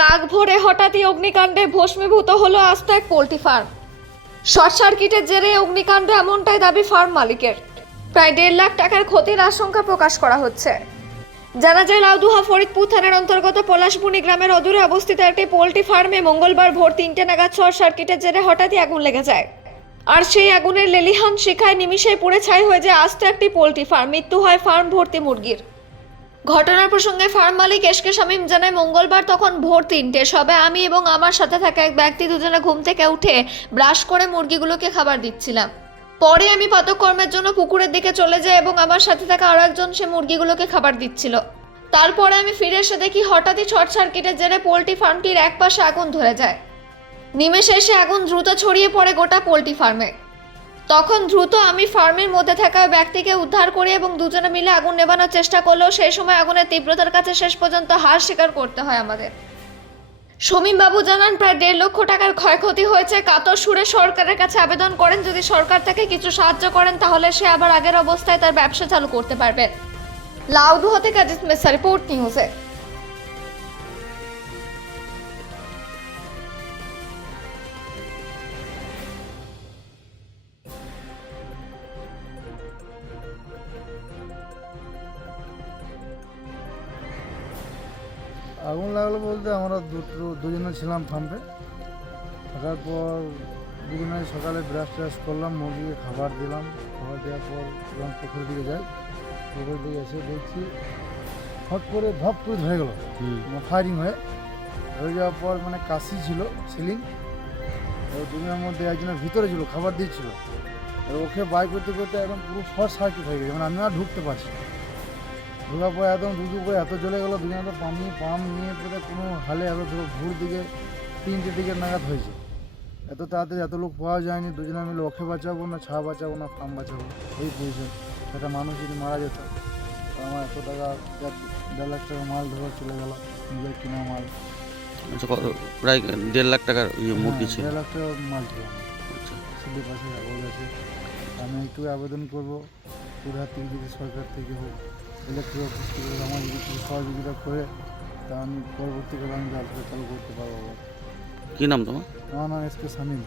কাক ভোরে হঠাৎই অগ্নিকাণ্ডে ভস্মীভূত হলো আস্ত এক পোল্ট্রি ফার্ম। শর্ট সার্কিটের জেরে অগ্নিকাণ্ড এমনটাই দাবি ফার্ম মালিকের। প্রায় 1.5 লাখ টাকার ক্ষতির আশঙ্কা প্রকাশ করা হচ্ছে। জানা যায় লাউদুহা ফরিদপুর থানার অন্তর্গত পলাশবুনি গ্রামের অদূরে অবস্থিত একটি পোল্ট্রি ফার্মে মঙ্গলবার ভোর 3টে নাগাদ শর্ট সার্কিটের জেরে হঠাৎই আগুন লেগে যায়। আর সেই আগুনের লেলিহান শিখায় নিমিষেই পুড়ে ছাই হয়ে যায় আস্ত একটি পোল্ট্রি ফার্ম। মৃত্যু হয় ফার্ম ভর্তি মুরগির। ঘটনার প্রসঙ্গে ফার্ম মালিক এসকে শামীম জানায়, মঙ্গলবার তখন ভোর 3টে সবে আমি এবং আমার সাথে থাকা এক ব্যক্তি দুজনে ঘুম থেকে উঠে ব্রাশ করে মুরগিগুলোকে খাবার দিচ্ছিলাম। পরে আমি পাতকর্মের জন্য পুকুরের দিকে চলে যাই এবং আমার সাথে থাকা আরো একজন সে মুরগিগুলোকে খাবার দিচ্ছিল। তারপরে আমি ফিরে এসে দেখি হঠাৎই শর্ট সার্কিটের জেরে পোল্ট্রি ফার্মটির এক পাশে আগুন ধরে যায়। নিমেষে এসে আগুন দ্রুত ছড়িয়ে পড়ে গোটা পোল্ট্রি ফার্মে। তখন দ্রুত আমি ফার্মের মধ্যে থাকা ব্যক্তিকে উদ্ধার করি এবং দুজনে মিলে আগুন নেভানোর চেষ্টা করলেও সেই সময় আগুনের তীব্রতার কাছে শেষ পর্যন্ত হার স্বীকার করতে হয় আমাদের। শামীম বাবু জানান, প্রায় 1.5 লক্ষ টাকার ক্ষয়ক্ষতি হয়েছে। কাতর সুরে সরকারের কাছে আবেদন করেন যদি সরকার থেকে কিছু সাহায্য করেন তাহলে সে আবার আগের অবস্থায় তার ব্যবসা চালু করতে পারবে। লাউদুহা থেকে আজিজ মেসা, রিপোর্ট নিউজে। আগুন লাগলো বলতে আমরা দুজনে ছিলাম ফার্মে। থাকার পর দুজনে সকালে ব্রাশ ট্রাশ করলাম, মুরগিকে খাবার দিলাম। খাবার দেওয়ার পর যখন পুকুরের দিকে যাই, পুকুরের দিকে এসে দেখছি হট করে ধপ করে ধরে গেল, ফায়ারিং হয়ে যাওয়ার পর মানে কাশি ছিল সিলিং, দুজনের মধ্যে একজনের ভিতরে ছিল খাবার দিচ্ছিল। আর ওকে বাই করতে করতে একদম পুরো শর্ট সার্কিট হয়ে গেছে, মানে আমি আর ঢুকতে পারছি না। ঢোকার পর একদম দুটো করে এত চলে গেলো, দুজনে তো পাম্প নিয়ে পরে কোনো হালে এত ধরো ভোর দিকে 3টে দিকে নাগাদ হয়েছে। এত তাড়াতাড়ি এত লোক পাওয়া যায়নি। দুজনে মিলে ওকে বাঁচাবো না ছা বাঁচাবো না ফার্ম বাঁচাবো, এই পজিশন। একটা মানুষ যদি মারা যেত তো আমার এত টাকা 1.5 লাখ টাকা মাল ধরে চলে গেল, নিজের কিনা মাল। আচ্ছা, প্রায় 1.5 লাখ টাকার মুরগি ছিল। 1.5 লাখ টাকা মাল ছিল আমার। ছেলে পাশে কাগজ আছে। আমি একটু আবেদন করবো পুরো থেকে যদি সরকার থেকে হোক, ইলেকট্রিক অফিস থেকে আমার যদি কিছু সহযোগিতা করে তা আমি পরবর্তীকালে আমি ব্যবসা চালু করতে পারবো। কি নাম তোমার? আমার নাম এসকে শামীম।